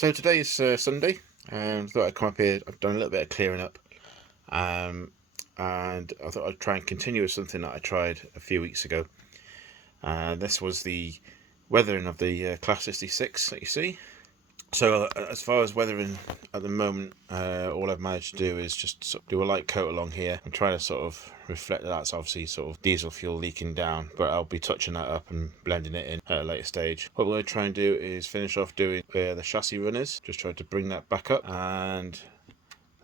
So today's Sunday, and thought I'd come up here. I've done a little bit of clearing up, and I thought I'd try and continue with something that I tried a few weeks ago. This was the weathering of the Class 66 that you see. So as far as weathering at the moment, all I've managed to do is just sort of do a light coat along here and try to sort of reflect that that's obviously sort of diesel fuel leaking down, but I'll be touching that up and blending it in at a later stage. What we're going to try and do is finish off doing the chassis runners, just try to bring that back up, and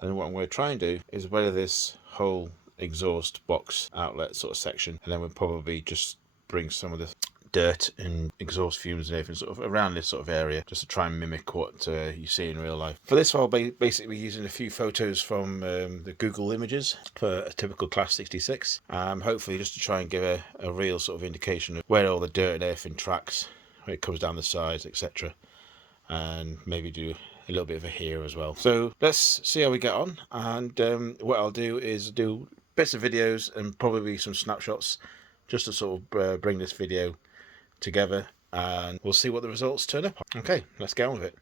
then what I'm going to try and do is weather this whole exhaust box outlet sort of section, and then we'll probably just bring some of the dirt and exhaust fumes and everything sort of around this sort of area, just to try and mimic what you see in real life. For this, I'll be basically using a few photos from the Google Images for a typical Class 66, hopefully just to try and give a real sort of indication of where all the dirt and everything tracks, where it comes down the sides, etc., and maybe do a little bit of a here as well. So let's see how we get on, and what I'll do is do bits of videos and probably some snapshots just to sort of bring this video together, and we'll see what the results turn up on. Okay, let's get on with it.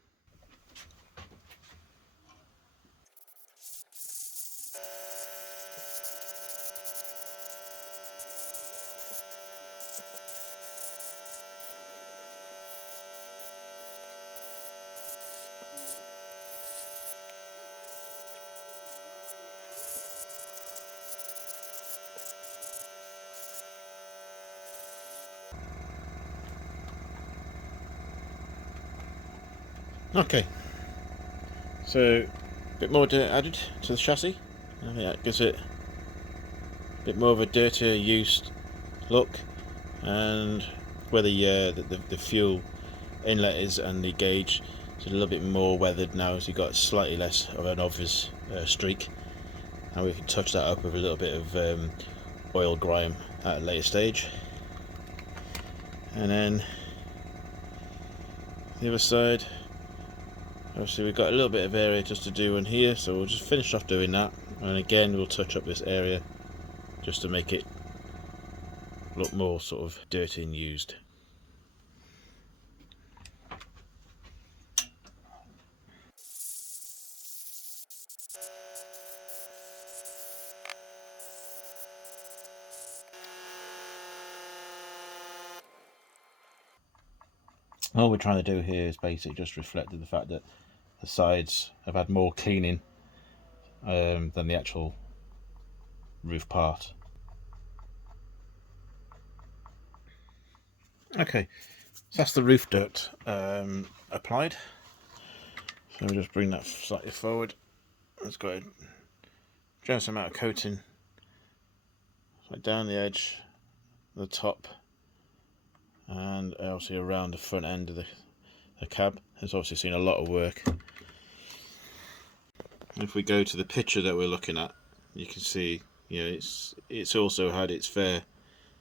Okay, so a bit more dirt added to the chassis. I think that gives it a bit more of a dirtier, used look, and where the fuel inlet is and the gauge is a little bit more weathered now, so you've got slightly less of an obvious streak, and we can touch that up with a little bit of oil grime at a later stage. And then the other side, obviously we've got a little bit of area just to do in here, so we'll just finish off doing that, and again we'll touch up this area just to make it look more sort of dirty and used. All we're trying to do here is basically just reflect the fact that the sides have had more cleaning than the actual roof part. Okay, so that's the roof dirt applied. So we'll just bring that slightly forward. It's got a generous amount of coating, like down the edge, the top, and obviously around the front end of the cab. It's obviously seen a lot of work. If we go to the picture that we're looking at, you can see, you know, it's also had its fair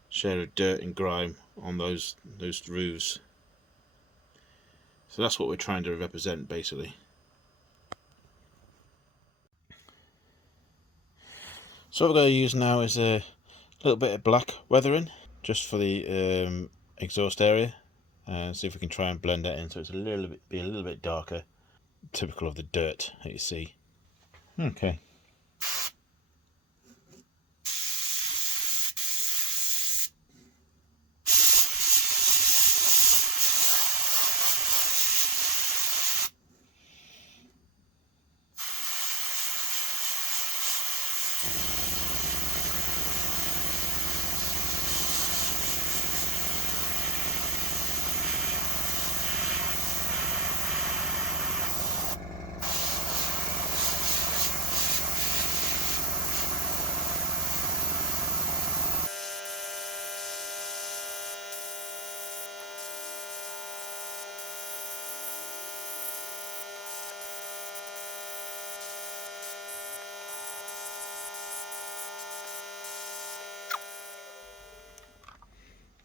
share of dirt and grime on those roofs. So that's what we're trying to represent, basically. So what we're going to use now is a little bit of black weathering, just for the exhaust area, and see if we can try and blend that in so it's a little bit darker, typical of the dirt that you see. Okay.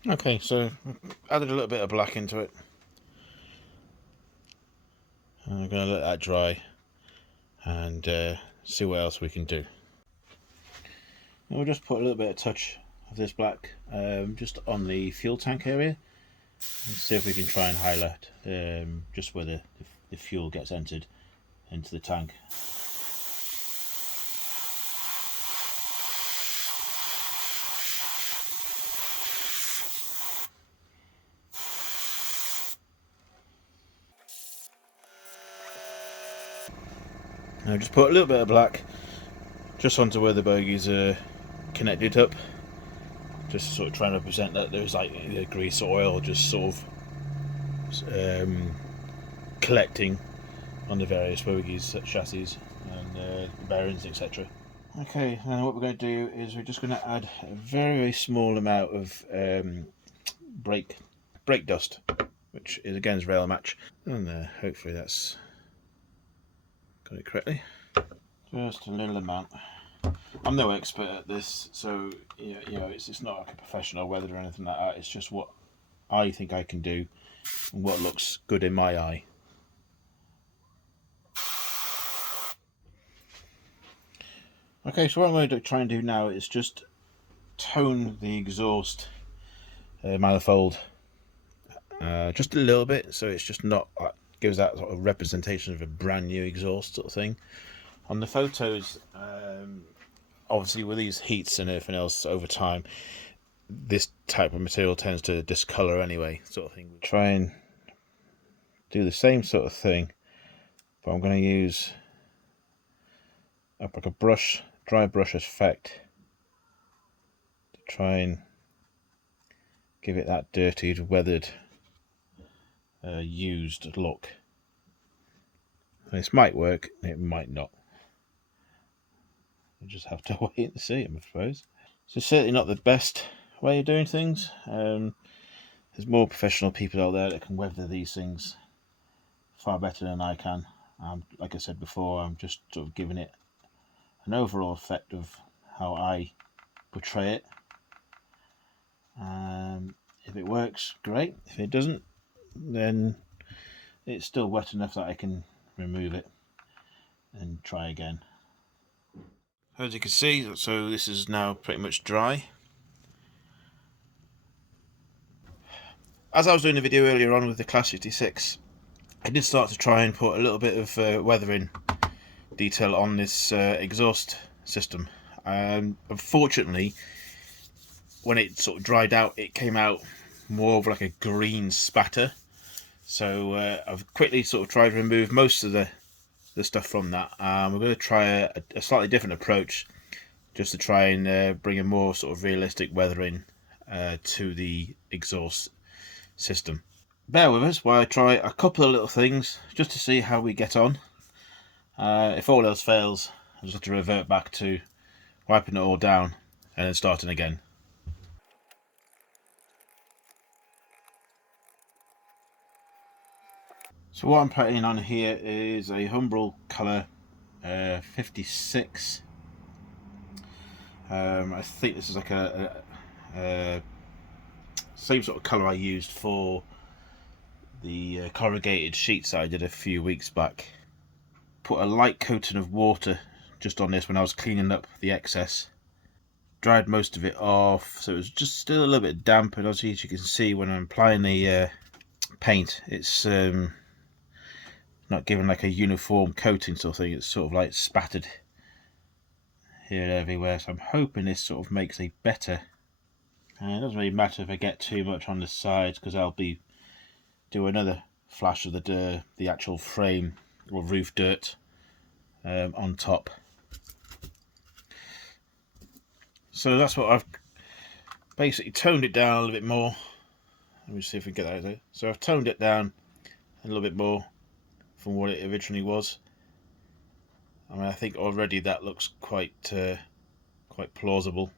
Okay, so added a little bit of black into it. And I'm going to let that dry and see what else we can do. And we'll just put a little bit of touch of this black just on the fuel tank area, and see if we can try and highlight just where the the fuel gets entered into the tank. Now just put a little bit of black just onto where the bogies are connected up, just to sort of try and represent that there's like grease or oil just sort of collecting on the various bogies, chassis and bearings, etc. Okay, now what we're going to do is we're just going to add a very small amount of brake dust, which is again rail match, and hopefully that's got it correctly. Just a little amount. I'm no expert at this, so it's not like a professional weather or anything like that. It's just what I think I can do and what looks good in my eye. Okay, so what I'm going to try and do now is just tone the exhaust manifold just a little bit, so it's just not gives that sort of representation of a brand new exhaust sort of thing. On the photos, obviously with these heats and everything else over time, this type of material tends to discolor anyway, sort of thing. Try and do the same sort of thing, but I'm going to use like a brush, dry brush effect to try and give it that dirtied, weathered, used look. This might work, it might not. We'll just have to wait and see, I suppose. So certainly not the best way of doing things. There's more professional people out there that can weather these things far better than I can. Like I said before, I'm just sort of giving it an overall effect of how I portray it. If it works, great. If it doesn't, then it's still wet enough that I can remove it and try again. As you can see, so this is now pretty much dry. As I was doing the video earlier on with the Class 66, I did start to try and put a little bit of weathering detail on this exhaust system. Unfortunately, when it sort of dried out, it came out more of like a green spatter. So I've quickly sort of tried to remove most of the stuff from that. We're going to try a slightly different approach, just to try and bring a more sort of realistic weathering to the exhaust system. Bear with us while I try a couple of little things just to see how we get on. If all else fails, I'll just have to revert back to wiping it all down and then starting again. So what I'm putting on here is a Humbrol colour 56. I think this is like a same sort of colour I used for the corrugated sheets that I did a few weeks back. Put a light coating of water just on this when I was cleaning up the excess. Dried most of it off, so it was just still a little bit damp, and as you can see when I'm applying the paint, it's not giving like a uniform coating sort of thing. It's sort of like spattered here and everywhere, so I'm hoping this sort of makes a better. It doesn't really matter if I get too much on the sides, because I'll be do another flash of the actual frame or roof dirt on top. So that's what I've basically toned it down a little bit more. Let me see if we can get that out there. So I've toned it down a little bit more from what it originally was. I mean, I think already that looks quite plausible.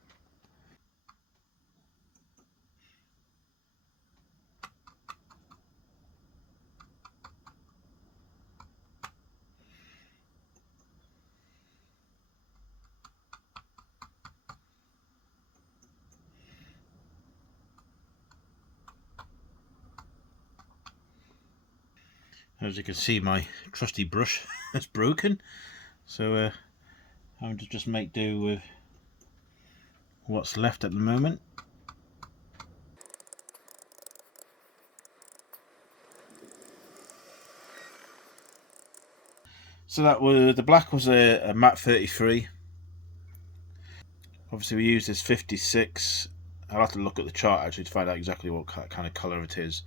As you can see, my trusty brush is broken, so I'm to just make do with what's left at the moment. So that was the black was a matte 33. Obviously we used this 56. I'll have to look at the chart actually to find out exactly what kind of colour it is.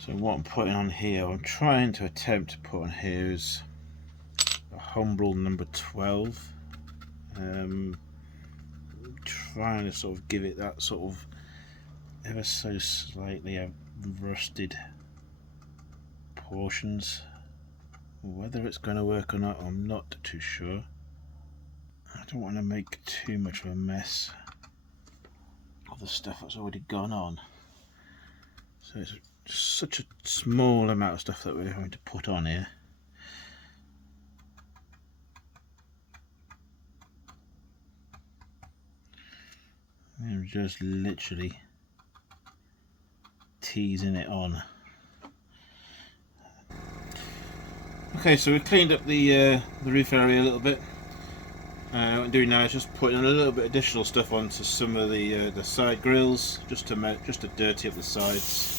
So what I'm putting on here, I'm trying to attempt to put on here is a Humbrol number 12. Trying to sort of give it that sort of ever so slightly rusted portions. Whether it's going to work or not, I'm not too sure. I don't want to make too much of a mess of the stuff that's already gone on. So it's such a small amount of stuff that we're going to put on here. I'm just literally teasing it on. Okay, so we've cleaned up the roof area a little bit. What I'm doing now is just putting a little bit additional stuff onto some of the side grills, just to dirty up the sides.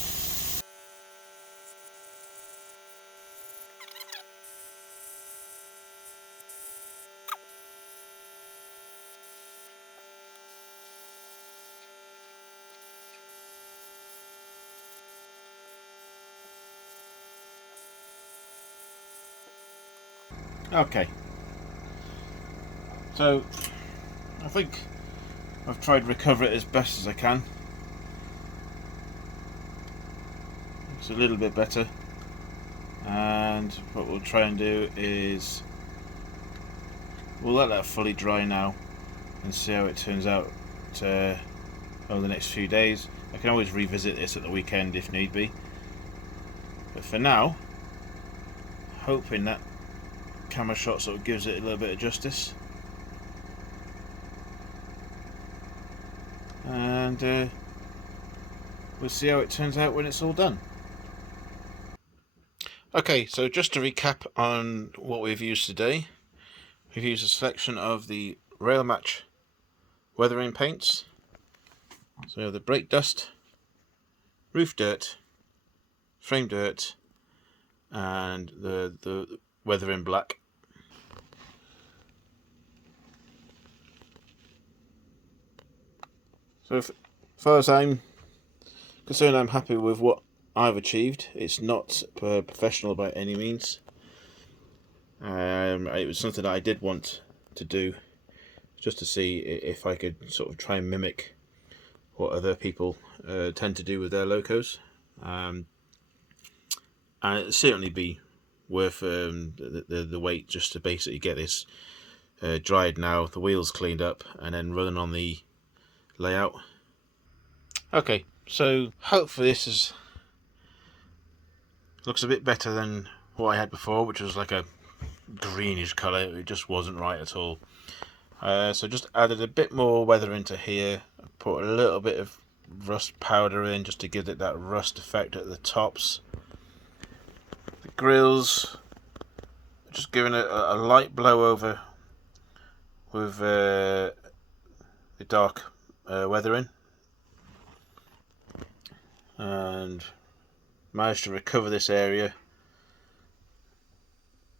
Okay, so I think I've tried to recover it as best as I can. It's a little bit better, and what we'll try and do is we'll let that fully dry now and see how it turns out over the next few days. I can always revisit this at the weekend if need be, but for now, hoping that camera shot sort of gives it a little bit of justice, and we'll see how it turns out when it's all done. Okay, so just to recap on what we've used today, we've used a selection of the Rail Match weathering paints. So we have the brake dust, roof dirt, frame dirt, and the weathering black. So as far as I'm concerned, I'm happy with what I've achieved. It's not professional by any means. It was something that I did want to do, just to see if I could sort of try and mimic what other people tend to do with their locos, and it'd certainly be worth the wait just to basically get this dried now, the wheels cleaned up, and then running on the layout. Okay, so hopefully this looks a bit better than what I had before, which was like a greenish colour. It just wasn't right at all. So just added a bit more weather into here, put a little bit of rust powder in just to give it that rust effect at the tops. The grills, just giving it a light blow over with the dark weathering, and managed to recover this area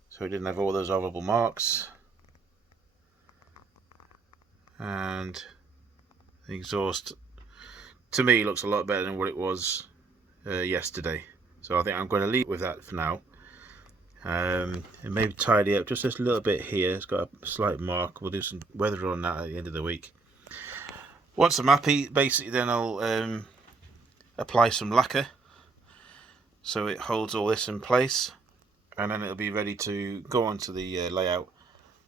so it didn't have all those horrible marks. And the exhaust, to me, looks a lot better than what it was yesterday. So I think I'm going to leave with that for now. And maybe tidy up just this little bit here. It's got a slight mark. We'll do some weather on that at the end of the week. Once I'm happy, basically then I'll apply some lacquer so it holds all this in place, and then it'll be ready to go onto the layout,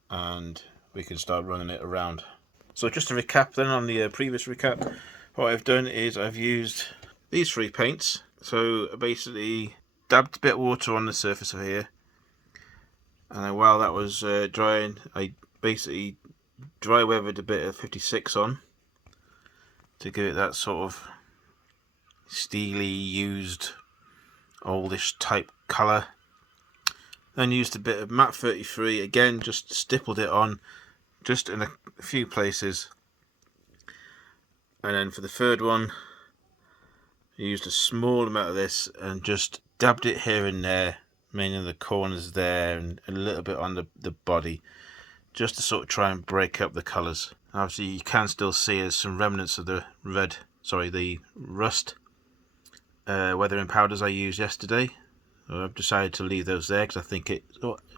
and we can start running it around. So just to recap then on the previous recap, what I've done is I've used these three paints. So I basically dabbed a bit of water on the surface of here, and then while that was drying, I basically dry weathered a bit of 56 on to give it that sort of steely, used, oldish type colour. Then used a bit of matte 33, again just stippled it on just in a few places, and then for the third one I used a small amount of this and just dabbed it here and there, mainly the corners there and a little bit on the body, just to sort of try and break up the colours. Obviously you can still see there's some remnants of the the rust weathering powders I used yesterday. I've decided to leave those there because I think it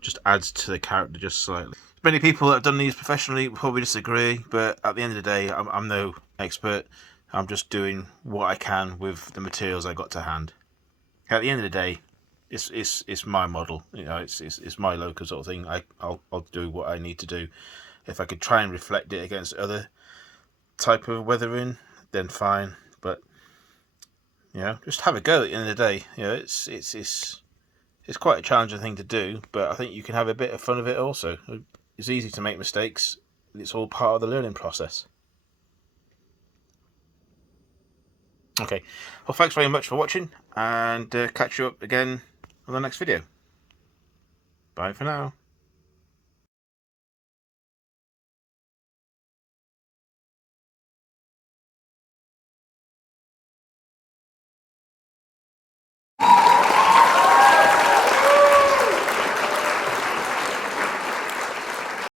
just adds to the character just slightly. Many people that have done these professionally will probably disagree, but at the end of the day, I'm no expert. I'm just doing what I can with the materials I got to hand. At the end of the day, it's my model. You know, it's my local sort of thing. I'll do what I need to do. If I could try and reflect it against other type of weathering, then fine. But you know, just have a go at the end of the day. You know, it's quite a challenging thing to do, but I think you can have a bit of fun with it also. It's easy to make mistakes. It's all part of the learning process. Okay, well, thanks very much for watching, and catch you up again on the next video. Bye for now.